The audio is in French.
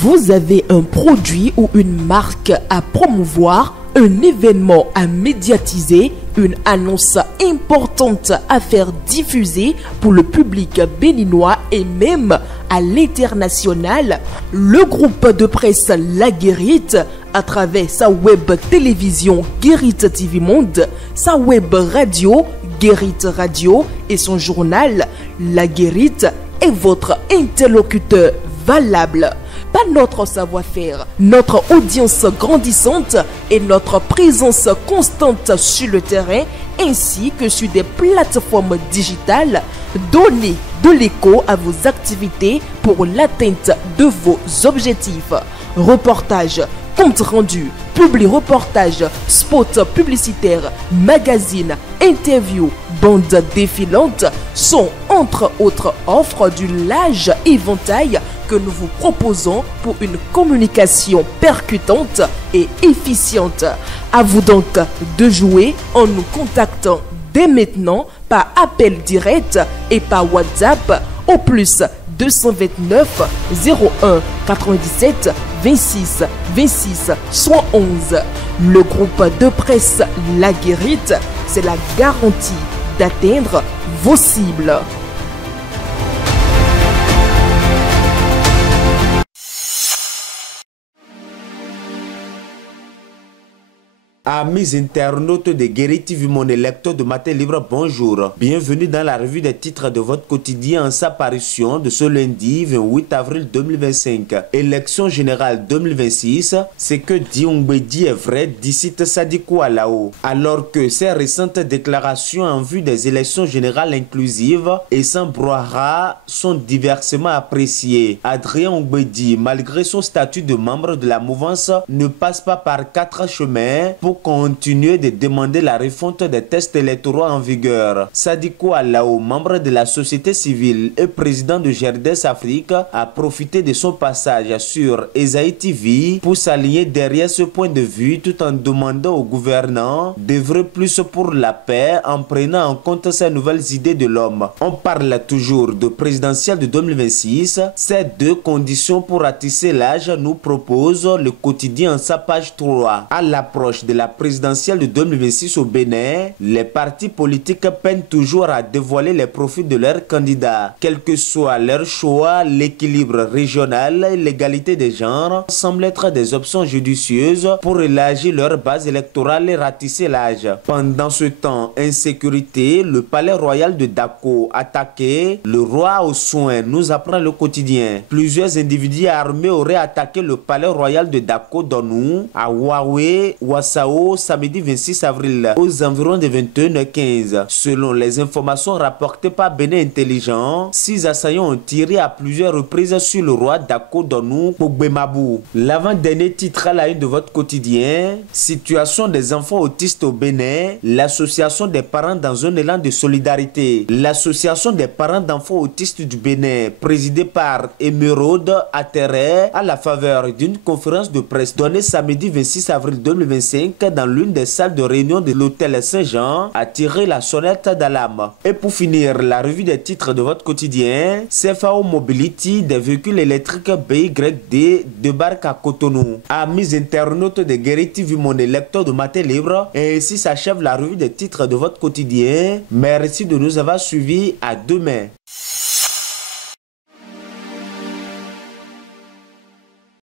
Vous avez un produit ou une marque à promouvoir, un événement à médiatiser, une annonce importante à faire diffuser pour le public béninois et même à l'international. Le groupe de presse La Guérite, à travers sa web télévision Guérite TV Monde, sa web radio Guérite Radio et son journal La Guérite est votre interlocuteur valable. Pas notre savoir-faire, notre audience grandissante et notre présence constante sur le terrain ainsi que sur des plateformes digitales, donnez de l'écho à vos activités pour l'atteinte de vos objectifs. Reportages, comptes rendus, publi-reportages, spots publicitaires, magazines, interviews, bandes défilantes sont entre autres offres du large éventail que nous vous proposons pour une communication percutante et efficiente. À vous donc de jouer en nous contactant dès maintenant par appel direct et par WhatsApp au plus 229 01 97 26 26 111. Le groupe de presse La Guérite, c'est la garantie d'atteindre vos cibles. Amis internautes de Guérite TV, mon lecteur de Matin Libre, bonjour. Bienvenue dans la revue des titres de votre quotidien en sa parution de ce lundi 28 avril 2025. Élection générale 2026, ce que dit Ongbedi est vrai, d'ici Sadiko Alao. Alors que ces récentes déclarations en vue des élections générales inclusives et sans brouhaha sont diversement appréciées. Adrien Ongbedi, malgré son statut de membre de la mouvance, ne passe pas par 4 chemins pour continuer de demander la refonte des tests électoraux en vigueur. Sadiko Alao, membre de la société civile et président de GERDES Afrique, a profité de son passage sur Esaïe TV pour s'aligner derrière ce point de vue tout en demandant aux gouvernants d'œuvrer plus pour la paix en prenant en compte ces nouvelles idées de l'homme. On parle toujours de présidentielle de 2026. Ces deux conditions pour ratisser l'âge nous propose le quotidien en sa page 3. À l'approche de la présidentielle de 2026 au Bénin, les partis politiques peinent toujours à dévoiler les profils de leurs candidats. Quel que soit leur choix, l'équilibre régional et l'égalité des genres semblent être des options judicieuses pour élargir leur base électorale et ratisser l'âge. Pendant ce temps, insécurité, le palais royal de Dako attaqué, le roi aux soins nous apprend le quotidien. Plusieurs individus armés auraient attaqué le palais royal de Dako Donou, à Huawei, Wassao, samedi 26 avril aux environs de 21h15. Selon les informations rapportées par Bénin Intelligent, 6 assaillants ont tiré à plusieurs reprises sur le roi Dako Donou Kogbemabou. L'avant-dernier titre à la une de votre quotidien: situation des enfants autistes au Bénin, l'association des parents dans un élan de solidarité. L'association des parents d'enfants autistes du Bénin, présidée par Émeraude Atterré, à la faveur d'une conférence de presse donnée samedi 26 avril 2025 dans l'une des salles de réunion de l'hôtel Saint-Jean, a tiré la sonnette d'alarme. Et pour finir, la revue des titres de votre quotidien: CFAO Mobility, des véhicules électriques BYD débarquent à Cotonou. Amis internautes de Guérite TV, mon lecteur de Matin Libre, et ainsi s'achève la revue des titres de votre quotidien. Merci de nous avoir suivis. À demain.